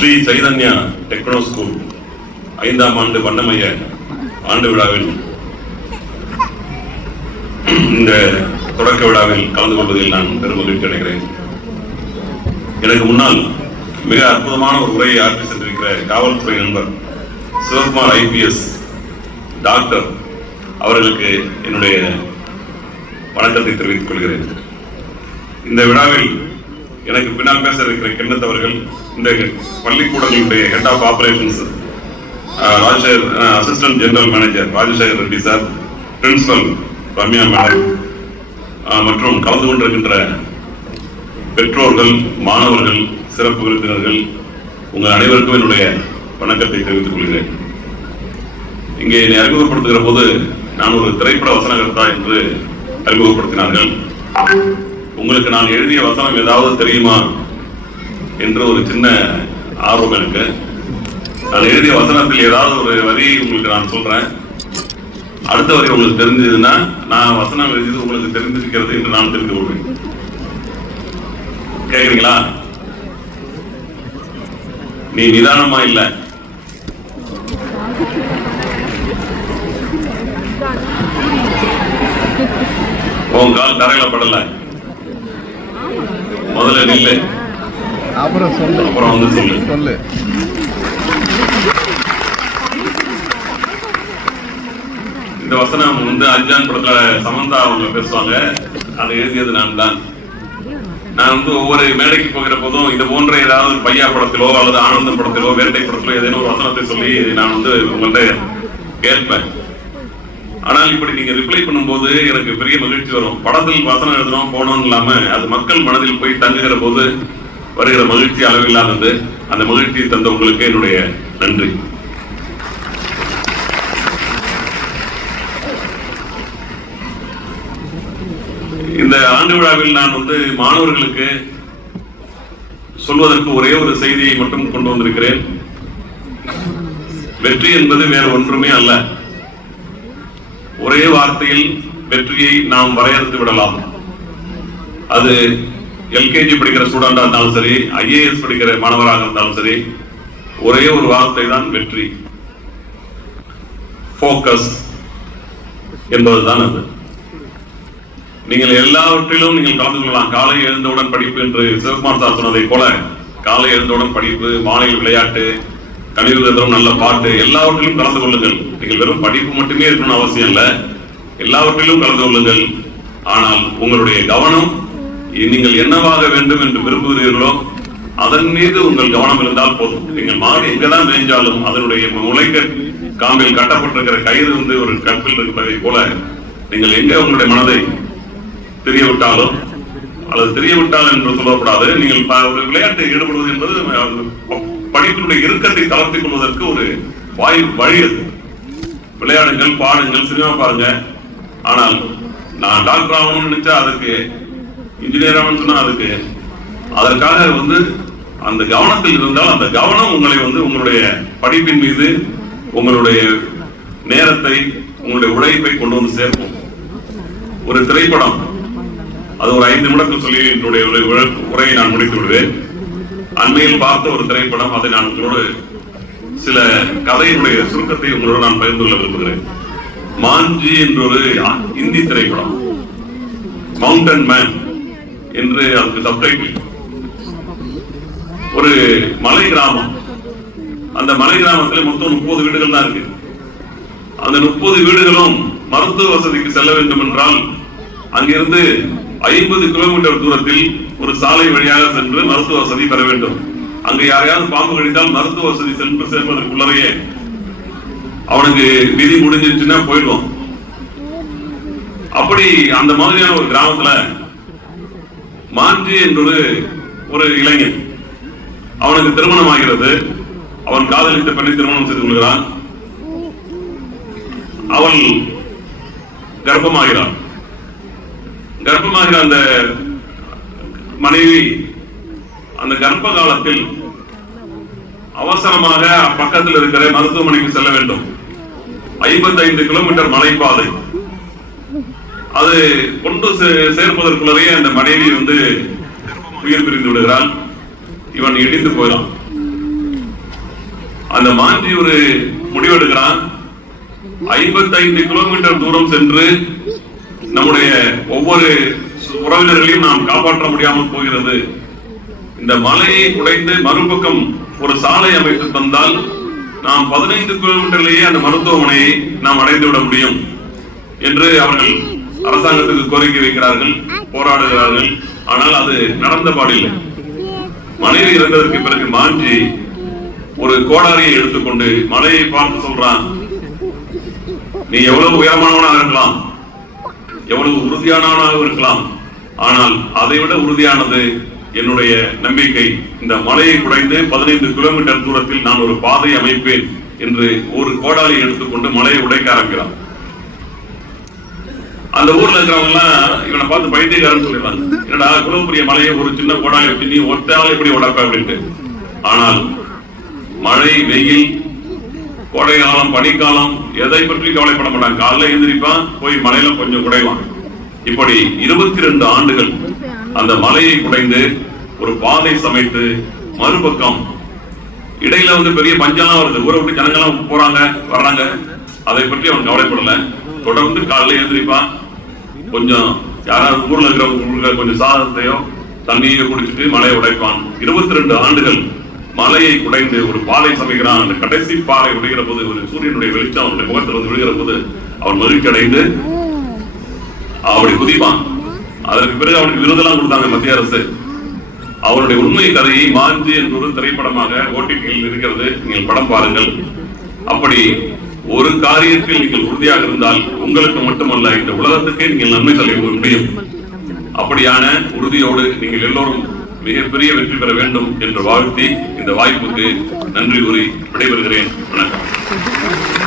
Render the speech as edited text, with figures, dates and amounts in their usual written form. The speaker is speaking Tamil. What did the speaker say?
ஸ்ரீ சைதன்யா டெக்னோ ஸ்கூல் 5ஆம் ஆண்டு வண்ணமய ஆண்டு விழாவில் இந்த தொடக்க விழாவில் கலந்து கொள்வதில் நான் பெரும் மகிழ்ச்சி அடைகிறேன். எனக்கு முன்னால் மிக அற்புதமான ஒரு உரையை ஆற்றி சென்றிருக்கிற காவல்துறை நண்பர் சிவகுமார் ஐபிஎஸ் டாக்டர் அவர்களுக்கு என்னுடைய வணக்கத்தை தெரிவித்துக் கொள்கிறேன். இந்த விழாவில் எனக்கு பின்னால் பேச இருக்கிற கென்னத் அவர்கள், இந்த பள்ளிக்கூடங்களுடைய head of operations assistant general manager Rajasekar Reddy sir, principal Ramya madam மற்றும் கலந்து கொண்டிருக்கின்ற பெற்றோர்கள், மாணவர்கள், சிறப்பு விருந்தினர்கள், உங்கள் அனைவருக்கும் என்னுடைய வணக்கத்தை தெரிவித்துக் கொள்கிறேன். இங்கே என்னை அறிமுகப்படுத்துகிற போது நான் ஒரு திரைப்பட வசனகர்த்தா என்று அறிமுகப்படுத்தினார்கள். உங்களுக்கு நான் எழுதிய வசனம் ஏதாவது தெரியுமா என்று ஒரு சின்ன ஆர்வம் எனக்கு. நான் எழுதிய வசனத்தில் ஏதாவது ஒரு வரி உங்களுக்கு நான் சொல்றேன். அடுத்த வரி உங்களுக்கு தெரிஞ்சதுன்னா நான் வசனம் எழுதியது உங்களுக்கு தெரிந்திருக்கிறது என்று நான் தெரிந்து கொள்வேன். கேக்குறீங்களா? நீ நிதானமா இல்ல, உன் கால் தரையில படல, முதல்ல நில்லு, அப்புறம் சொல்லு, அப்புறம் வந்து சொல்லு. இந்த வசனம் வந்து அஞ்சான் படத்துல சமந்தா அவங்க பேசுவாங்க. அதை எழுதியது நான் தான். நான் வந்து ஒவ்வொரு மேடைக்கு போகிற போதும் இது போன்ற ஏதாவது பையா படத்திலோ அல்லது ஆனந்தம் படத்திலோ வேட்டை படத்திலோ ஏதேனும் ஒரு வசனத்தை சொல்லி நான் வந்து உங்கள்கிட்ட கேட்பேன். ஆனால் இப்படி நீங்க ரிப்ளை பண்ணும்போது எனக்கு பெரிய மகிழ்ச்சி வரும். படத்தில் வசனம் எழுதணும் போனோம் இல்லாம அது மக்கள் மனதில் போய் தங்குகிற போது வருகிற மகிழ்ச்சி அளவில்லாதது. அந்த மகிழ்ச்சியை தந்த உங்களுக்கு என்னுடைய நன்றி. இந்த ஆண்டு விழாவில் நான் வந்து மாணவர்களுக்கு சொல்வதற்கு ஒரே ஒரு செய்தியை மட்டும் கொண்டு வந்திருக்கிறேன். வெற்றி என்பது வேறு ஒன்றுமே அல்ல. ஒரே வார்த்தையில் வெற்றியை நாம் வரையறுத்து விடலாம். அது எல்கேஜி படிக்கிற ஸ்டூடெண்டா இருந்தாலும் சரி, ஐஏஎஸ் படிக்கிற மாணவராக இருந்தாலும் சரி, ஒரே ஒரு வார்த்தை தான் வெற்றி. போக்கஸ் என்பதுதான் அது. நீங்கள் எல்லாவற்றிலும் நீங்கள் கலந்து கொள்ளலாம். காலை எழுந்தவுடன் படிப்பு என்று சிவகுமார் சார் சொன்னதை போல, காலை எழுந்தவுடன் படிப்பு, மாலையில் விளையாட்டு, கணிதம், நல்ல பாட்டு, எல்லாவற்றிலும் கலந்து கொள்ளுங்கள். நீங்கள் வெறும் படிப்பு மட்டுமே இருக்கணும்னு அவசியம் இல்லை, எல்லாவற்றிலும் கலந்து கொள்ளுங்கள். ஆனால் உங்களுடைய கவனம் நீங்கள் என்னவாக வேண்டும் என்று விரும்புகிறீர்களோ அதன் மீது உங்கள் கவனம் இருந்தால் போதும். நீங்கள் மாடு எங்கதான் மேய்ஞ்சாலும் அதனுடைய முளைக்க காம்பில் கட்டப்பட்டிருக்கிற கயிறு வந்து ஒரு கற்பில் இருப்பதை போல நீங்கள் எங்க உங்களுடைய மனதை தெரியவிட்டாலும், அல்லது தெரியவிட்டால் என்று சொல்லக்கூடாது, நீங்கள் ஒரு விளையாட்டை ஈடுபடுவது என்பது படிப்பினுடைய இறுக்கத்தை தளர்த்திக் கொள்வதற்கு ஒரு வழி அது. விளையாடுங்கள், பாடுங்கள், சினிமா பாருங்க. ஆனால் நான் டாக்டர் ஆகணும்னு நினைச்சா அதுக்கு, இன்ஜினியர் ஆகணும்னு சொன்னா அதுக்கு, அதற்காக வந்து அந்த கவனத்தில் இருந்தால் அந்த கவனம் உங்களை வந்து உங்களுடைய படிப்பின் மீது உங்களுடைய நேரத்தை, உங்களுடைய உழைப்பை கொண்டு வந்து சேர்க்கும். ஒரு திரைப்படம், அது ஒரு 5 நிமிடத்தில் சொல்லி என்னுடைய உரையை நான் முடித்து விடுவேன். அண்மையில் பார்த்த ஒரு திரைப்படம், அதை நான் உங்களோடு சில கதையினுடைய சுருக்கத்தை உங்களோடு நான் பகிர்ந்து கொள்ள விரும்புகிறேன். மாஞ்சி என்ற ஒரு இந்தி திரைப்படம், மவுண்டன் மேன் என்று அதுக்கு சப்டைட்டில். ஒரு மலை கிராமம், அந்த மலை கிராமத்தில் மொத்தம் 30 வீடுகள் தான் இருக்கு. அந்த 30 வீடுகளும் மருத்துவ வசதிக்கு செல்ல வேண்டும் என்றால் அங்கிருந்து 50 கிலோமீட்டர் தூரத்தில் ஒரு சாலை வழியாக சென்று மருத்துவ வசதி பெற வேண்டும். அங்கு யாரையாவது பாம்பு கடித்தால் மருத்துவ வசதி சென்று சேர்ப்பதற்குள்ளரையே அவனுக்கு விதி முடிஞ்சிருச்சுன்னா போயிடுவான். அப்படி அந்த மாதிரியான ஒரு கிராமத்துல மாஞ்சி என்ற ஒரு இளைஞன், அவனுக்கு திருமணம் ஆகிறது. அவன் காதலித்த பெண்ணை திருமணம் செய்து கொள்கிறான். அவள் கர்ப்பமாகிறான். கர்ப்பமாகிற அந்த மனைவி அந்த கர்ப்ப காலத்தில் அவசரமாக பக்கத்தில் இருக்கிற மருத்துவமனைக்கு செல்ல வேண்டும். 55 கிலோமீட்டர் மலைப்பாதை. அது கொண்டு சேர்ப்பதற்குள்ளேயே அந்த மனைவி வந்து உயிர் பிரிந்து விடுகிறாள். இவன் இடிந்து போயிடான். அந்த மாஞ்சி ஒரு முடிவெடுக்கிறான். 55 கிலோமீட்டர் தூரம் சென்று நம்முடைய ஒவ்வொரு உறவினர்களையும் நாம் காப்பாற்ற முடியாமல் போகிறது. இந்த மலையை உடைந்து மறுபக்கம் ஒரு சாலை அமைத்து தந்தால் நாம் 15 கிலோமீட்டர்லேயே அந்த மருத்துவமனையை நாம் அடைந்து விட முடியும் என்று அவர்கள் அரசாங்கத்துக்கு கோரிக்கை வைக்கிறார்கள், போராடுகிறார்கள். ஆனால் அது நடந்த பாடில்லை. மனைவி இறந்ததற்கு பிறகு மாஞ்சி ஒரு கோடாரியை எடுத்துக்கொண்டு மலையை பார்த்து சொல்றான், நீ எவ்வளவு உயரமானவனாக இருக்கலாம், எவ்வளவு உறுதியானவனாக இருக்கலாம், ஆனால் அதை விட உறுதியானது என்னுடைய நம்பிக்கை. இந்த மலையை குடைந்து 15 கிலோமீட்டர் தூரத்தில் நான் ஒரு பாதை அமைப்பேன் என்று ஒரு கோடாரியை எடுத்துக்கொண்டு மலையை உடைக்க ஆரம்பிக்கிறான். அந்த ஊர்ல இருக்கிறவங்க எல்லாம் இவனை பார்த்து பைத்தியக்காரன்னு சொல்லிடுறாங்க. என்னடா இவ்வளவு பெரிய மலையை ஒரு சின்ன கோடாரி வச்சு நீ ஒத்தால எப்படி உடைப்ப அப்படின்ட்டு. ஆனால் மழை, வெயில், கோடை காலம், பனிக்காலம் எதை பற்றி கவலைப்பட மாட்டான். காலைல எழுந்திரிப்பான், போய் மலையில கொஞ்சம் குடைவான். இப்படி 22 ஆண்டுகள் அந்த மலையை குடைந்து ஒரு பாதை சமைத்து மறுபக்கம் இடையில பெரிய பஞ்சம்லாம் வருது. ஊரை விட்டு ஜனங்கள்லாம் போறாங்க வர்றாங்க, அதை பற்றி அவன் கவலைப்படல. தொடர்ந்து காலைல எழுந்திரிப்பான், கொஞ்சம் யாராவது ஊர்ல இருக்கிறவங்க கொஞ்சம் சாதத்தையோ தண்ணியோ குடிச்சிட்டு மலையை உடைப்பான். 22 ஆண்டுகள் மலையை குடைந்து ஒரு பாலை சமைக்கிறான். அந்த கடைசி பாலை உடைகிற போது ஒரு சூரியனுடைய வெளிச்சம் அவனுடைய முகத்தில் விழுகிற போது அவன் மகிழ்ச்சி அடைந்து அப்படி குதிப்பான். அதற்கு பிறகு அவனுக்கு விருதெல்லாம் கொடுத்தாங்க மத்திய அரசு. அவருடைய உண்மை கதையை மாஞ்சி என்ற ஒரு திரைப்படமாக ஓடிடியில் இருக்கிறது, நீங்கள் படம் பாருங்கள். அப்படி ஒரு காரியத்தில் நீங்கள் உறுதியாக இருந்தால் உங்களுக்கு மட்டுமல்ல இந்த உலகத்துக்கே நீங்கள் நன்மை செய்ய முடியும். அப்படியான உறுதியோடு நீங்கள் எல்லோரும் மிகப்பெரிய வெற்றி பெற வேண்டும் என்று வாழ்த்தி இந்த வாய்ப்புக்கு நன்றி கூறி விடைபெறுகிறேன். வணக்கம்.